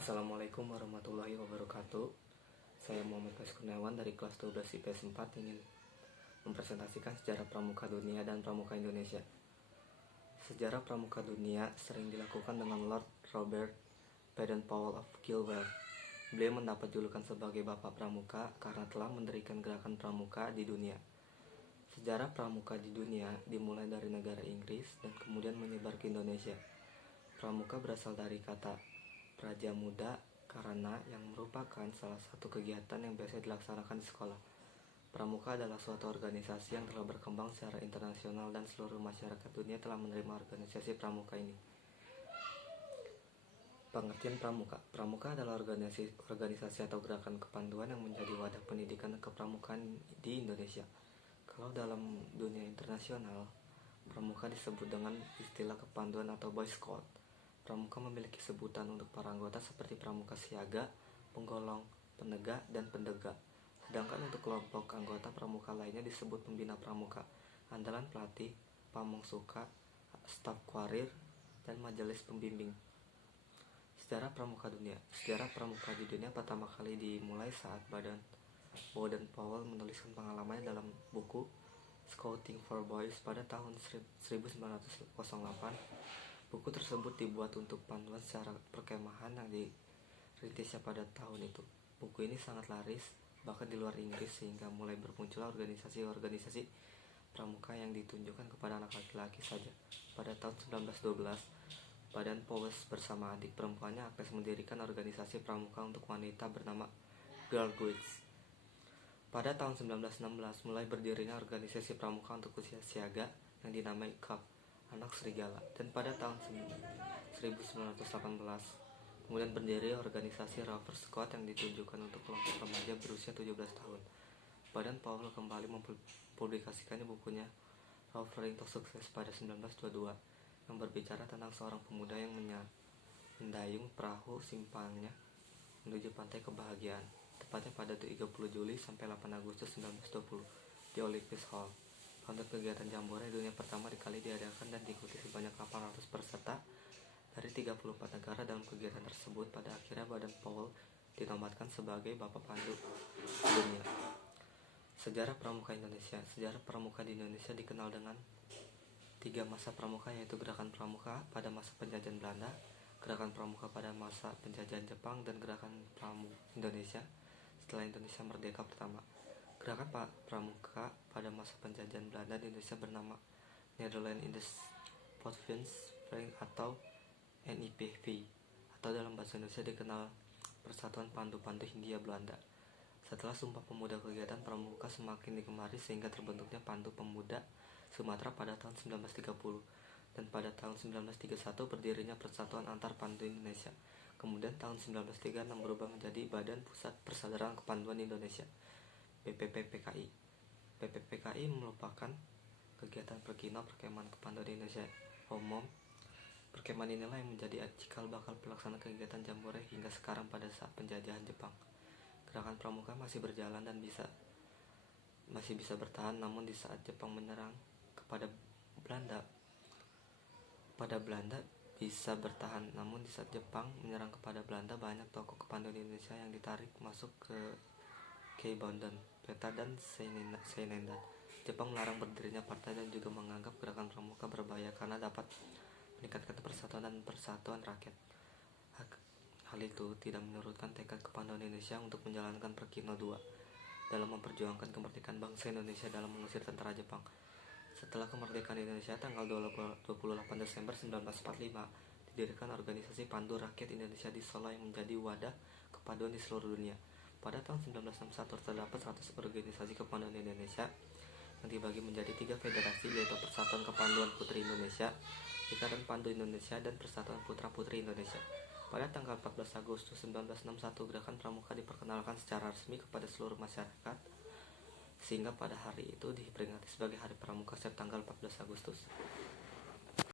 Assalamualaikum warahmatullahi wabarakatuh. Saya Muhammad Faiz Kurniawan dari kelas 12 IPS 4 ingin mempresentasikan sejarah pramuka dunia dan pramuka Indonesia. Sejarah pramuka dunia sering dilakukan dengan Lord Robert Baden-Powell of Gilwell. Beliau mendapat julukan sebagai Bapak Pramuka karena telah mendirikan gerakan pramuka di dunia. Sejarah pramuka di dunia dimulai dari negara Inggris dan kemudian menyebar ke Indonesia. Pramuka berasal dari kata Praja Muda karena yang merupakan salah satu kegiatan yang biasa dilaksanakan di sekolah. Pramuka adalah suatu organisasi yang telah berkembang secara internasional dan seluruh masyarakat dunia telah menerima organisasi pramuka ini. Pengertian pramuka. Pramuka adalah organisasi atau gerakan kepanduan yang menjadi wadah pendidikan kepramukaan di Indonesia. Kalau dalam dunia internasional, pramuka disebut dengan istilah kepanduan atau Boy Scout. Pramuka memiliki sebutan untuk para anggota seperti pramuka siaga, penggolong, penegak, dan pendegak. Sedangkan untuk kelompok anggota pramuka lainnya disebut pembina pramuka, andalan pelatih, pamong suka, staf kuarir, dan majelis pembimbing. Sejarah pramuka dunia. Sejarah pramuka di dunia pertama kali dimulai saat Baden-Powell menuliskan pengalamannya dalam buku Scouting for Boys pada tahun 1908. Buku tersebut dibuat untuk panduan secara perkemahan yang dirintisnya pada tahun itu. Buku ini sangat laris, bahkan di luar Inggris, sehingga mulai bermunculan organisasi-organisasi pramuka yang ditunjukkan kepada anak laki-laki saja. Pada tahun 1912, Baden-Powell bersama adik perempuannya Agnes mendirikan organisasi pramuka untuk wanita bernama Girl Guides. Pada tahun 1916 mulai berdirinya organisasi pramuka untuk usia siaga yang dinamai Cub, Anak Serigala, dan pada tahun 1918 kemudian berdiri organisasi Rover Scout yang ditujukan untuk kelompok remaja berusia 17 tahun. Baden-Powell kembali mempublikasikannya bukunya Rovering to Success pada 1922 yang berbicara tentang seorang pemuda yang mendayung perahu simpannya menuju pantai kebahagiaan, tepatnya pada 30 Juli sampai 8 Agustus 1920 di Olympus Hall. Untuk kegiatan Jambore dunia pertama kali diadakan dan diikuti sebanyak 800 peserta dari 34 negara. Dalam kegiatan tersebut, pada akhirnya Baden-Powell dinobatkan sebagai Bapak Pandu Dunia. Sejarah pramuka Indonesia. Sejarah pramuka di Indonesia dikenal dengan 3 masa pramuka, yaitu gerakan pramuka pada masa penjajahan Belanda, gerakan pramuka pada masa penjajahan Jepang, dan gerakan pramuka Indonesia setelah Indonesia merdeka pertama. Gerakan pramuka pada masa penjajahan Belanda di Indonesia bernama Nederland in the Province atau NIPV, atau dalam bahasa Indonesia dikenal Persatuan Pandu-Pandu Hindia Belanda. Setelah Sumpah Pemuda, kegiatan pramuka semakin digemari sehingga terbentuknya Pandu Pemuda Sumatera pada tahun 1930, dan pada tahun 1931 berdirinya Persatuan Antar Pandu Indonesia. Kemudian tahun 1936 berubah menjadi Badan Pusat Persaudaraan Kepanduan Indonesia, BPPPKI. BPPPKI merupakan kegiatan perkino perkemahan kepanduan Indonesia umum. Perkemahan inilah yang menjadi cikal bakal pelaksanaan kegiatan Jambore hingga sekarang pada saat penjajahan Jepang. Gerakan pramuka masih berjalan dan masih bisa bertahan, namun di saat Jepang menyerang kepada Belanda, bisa bertahan, namun di saat Jepang menyerang kepada Belanda, banyak tokoh kepanduan Indonesia yang ditarik masuk ke Keibonden, Peta, dan Seinendan. Jepang melarang berdirinya partai dan juga menganggap gerakan pramuka berbahaya karena dapat meningkatkan persatuan dan persatuan rakyat. Hal itu tidak menyurutkan tekad kepanduan Indonesia untuk menjalankan Perkino II dalam memperjuangkan kemerdekaan bangsa Indonesia dalam mengusir tentara Jepang. Setelah kemerdekaan Indonesia tanggal 28 Desember 1945, didirikan organisasi Pandu Rakyat Indonesia di Solo yang menjadi wadah kepanduan di seluruh dunia. Pada tahun 1961 terdapat 100 organisasi kepanduan Indonesia yang dibagi menjadi 3 federasi, yaitu Persatuan Kepanduan Putri Indonesia, Ikatan Pandu Indonesia, dan Persatuan Putra Putri Indonesia. Pada tanggal 14 Agustus 1961 gerakan pramuka diperkenalkan secara resmi kepada seluruh masyarakat, sehingga pada hari itu diperingati sebagai Hari Pramuka setiap tanggal 14 Agustus.